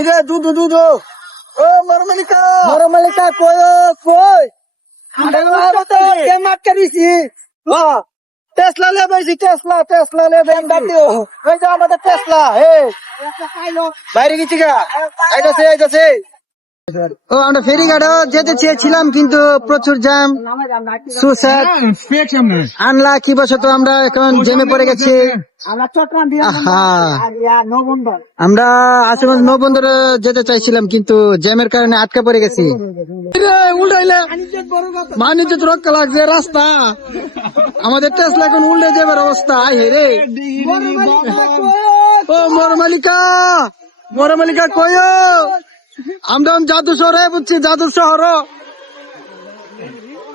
ইরে দুধ দুধ ও মরমালিকা কই কে মাত করিছি টেসলা লে বইছি টেসলা লে দেন দাদিও ওই যে আমাদের টেসলা বাইরে গেছি গা আইতাছে ও আমরা ফেরিঘাটে যেতে চেয়েছিলাম কিন্তু প্রচুর জ্যাম সুসাইড আনলা কি বসত আমরা এখন জ্যামে পড়ে গেছি। আমরা আশেপাশে নৌবন্দরে যেতে চাইছিলাম কিন্তু জ্যামের কারণে আটকা পড়ে গেছি। উল্টাইলে বাণিজ্য রক্ষা লাগছে রাস্তা আমাদের টেসলা এখন উল্টে যাবার অবস্থা রে। ও মরমালিকা কই আমরা জাদুর শহরে বুঝছি জাদুর শহর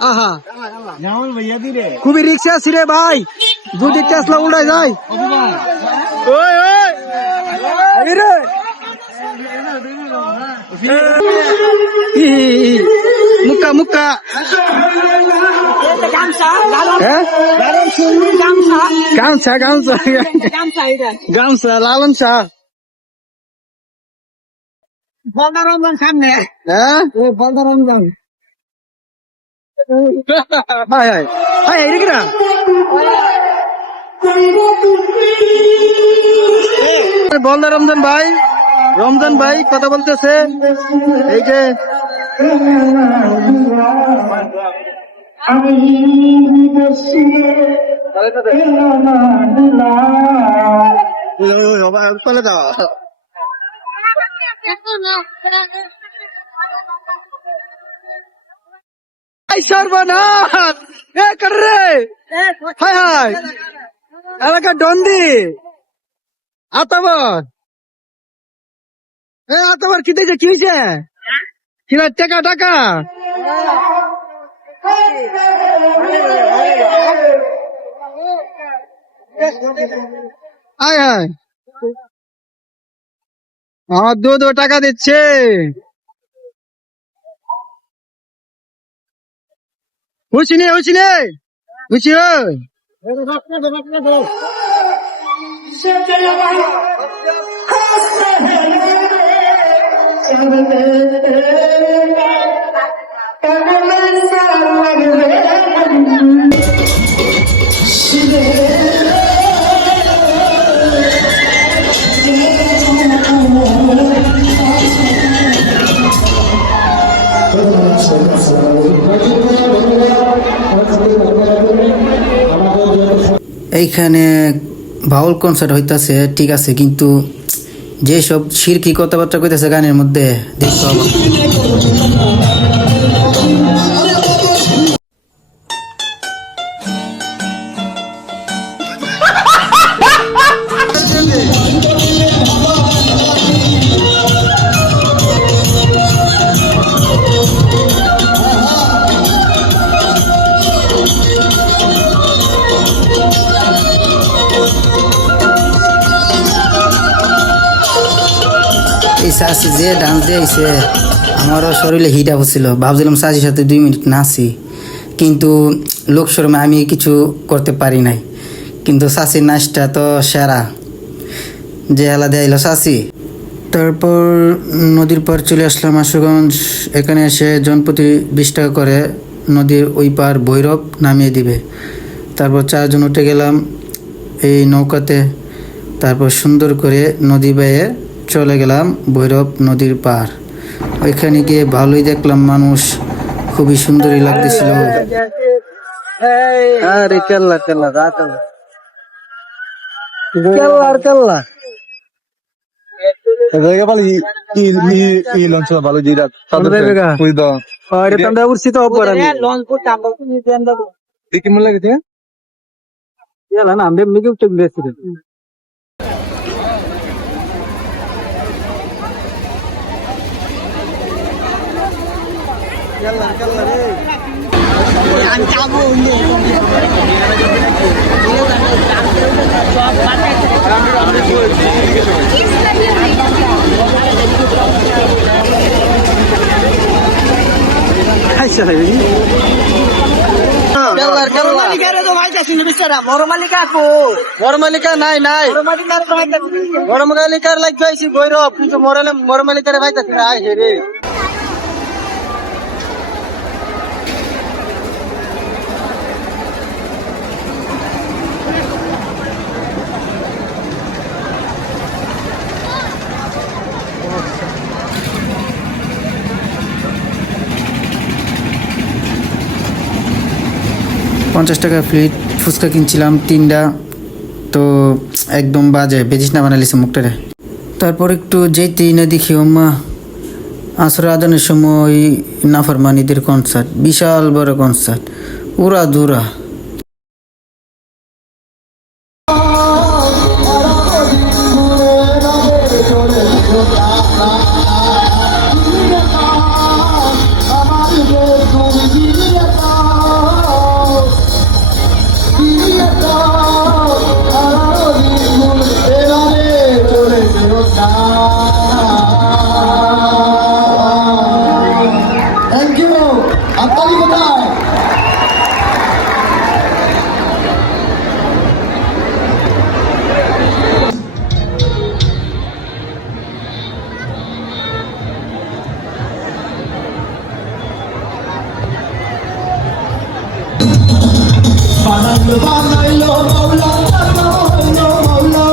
আহা খুবই রিক্সা আছি রে ভাই দুদিক টেসলা উল্টাই যায় মুক্কা গামছা লালন শাহ বলদা রমজান সামনে বলদা রমজান বলদা রমজান ভাই কথা বলতেছে এই যে চলে যাও সর্বনাশ হায় এলাকা ডন্দি আতাবার কি দিয়েছে কি হয়েছে কি টাকা আয় হায় আমার দুধ টাকা দিচ্ছে বুঝছি এইখানে বাউল কনসার্ট হইতাছে ঠিক আছে কিন্তু যেসব শিরকি কথাবার্তা কইতাছে গানের মধ্যে দেখতে হবে। এই চাষি যে ডান্স দিয়েছে আমারও শরীরে হিট আপ হচ্ছিল ভাবছিলাম চাষির সাথে 2 মিনিট নাচি কিন্তু লোক শরমে আমি কিছু করতে পারি নাই কিন্তু চাষির নাচটা তো সেরা যে হেলা দেয়াইল চাষি। তারপর নদীর পার চলে আসলাম আশুগঞ্জ। এখানে এসে জনপ্রতি 20 টাকা করে নদীর ওই পার ভৈরব নামিয়ে দিবে। তারপর 4 জন উঠে গেলাম এই নৌকাতে। তারপর সুন্দর করে নদী বেয়ে চলে গেলাম ভৈরব নদীর পার। ওইখানে গিয়ে ভালোই দেখলাম মানুষ খুবই সুন্দরই লাগতেছিল। ভাই মরমালিকা নাই নাই মরমালিকার লাগবে আইছি গৈরব কিন্তু মরমালিকার ভাইতাছি না আইছে রে। ৳50 প্লেট ফুচকা কিনছিলাম 3টা, তো একদম বাজে বেজিস না বানালিছে মুখটারে। তারপর একটু যেতেই না দেখি ওম্মা আসর আজানের সময় নাফরমানিদের কনসার্ট, বিশাল বড় কনসার্ট, উড়া দুরা। Thank you. আপনারই কোথায়? বানাইলো বানাইলো মাওলা বানাইলো মাওলা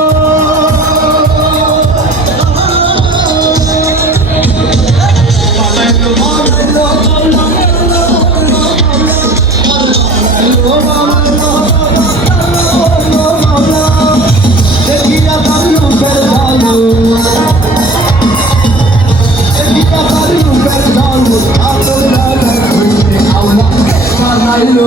বানাইলো বানাইলো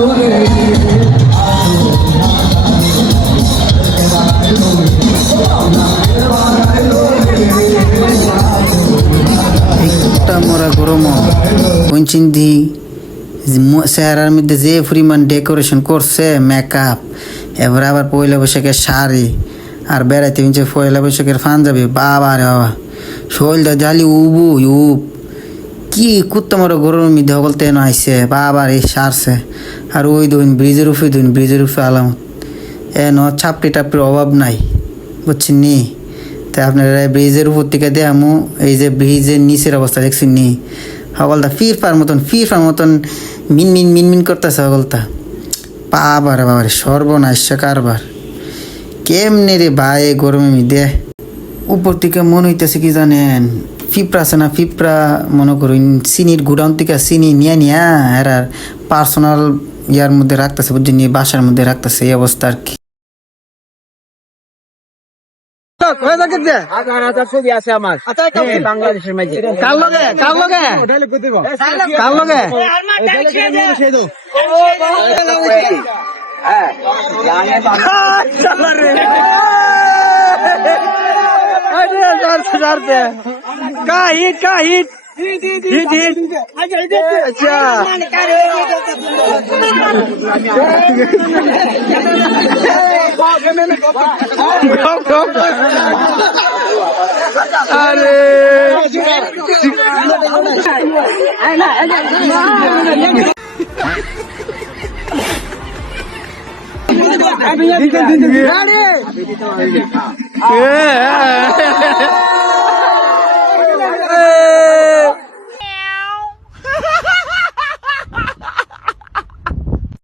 একটা মরা গরম পঞ্চিন্দি চেহারার মধ্যে যে পরিমাণ ডেকোরেশন করছে, মেকআপ, এবার আবার পয়লা বৈশাখের শাড়ি আর বেড়াইতে মিনছে পয়লা বৈশাখের পাঞ্জাবি, বাবা রে বাবা, শরীরটা জালি উবু উব কি কুত্তা মরা গরমের মধ্যে সকল তেন আইসে, বাবা রে সারছে। আর ওই দিন ব্রিজের উপরে আলামত এন ছাপড়ি টাপড়ির অভাব নাই, বুঝছেন নি? তাই আপনারা ব্রিজের উপর থেকে দেখামু, এই যে ব্রিজের নিচের অবস্থা দেখছেন নি, সকলটা ফিরফার মতন মিনমিন করতেছে সকলটা। বাবারে বাবারে সর্বনাশ কারবার, কেমনে রে ভাই গরমে মিদে। উপর থেকে মনে হইতেছে কি জানেন, পিঁপড়া আছে না, পিঁপড়া মনে করুন চিনির গুডাউন থেকে চিনি নিয়া এরার পার্সোনাল ইয়ার মধ্যে রাখতেছে, বুঝছেন নি, বাসার মধ্যে রাখতেছে, এই অবস্থা আর কি। বাংলাদেশের মাঝে কার লগে কাহিত আচ্ছা আরে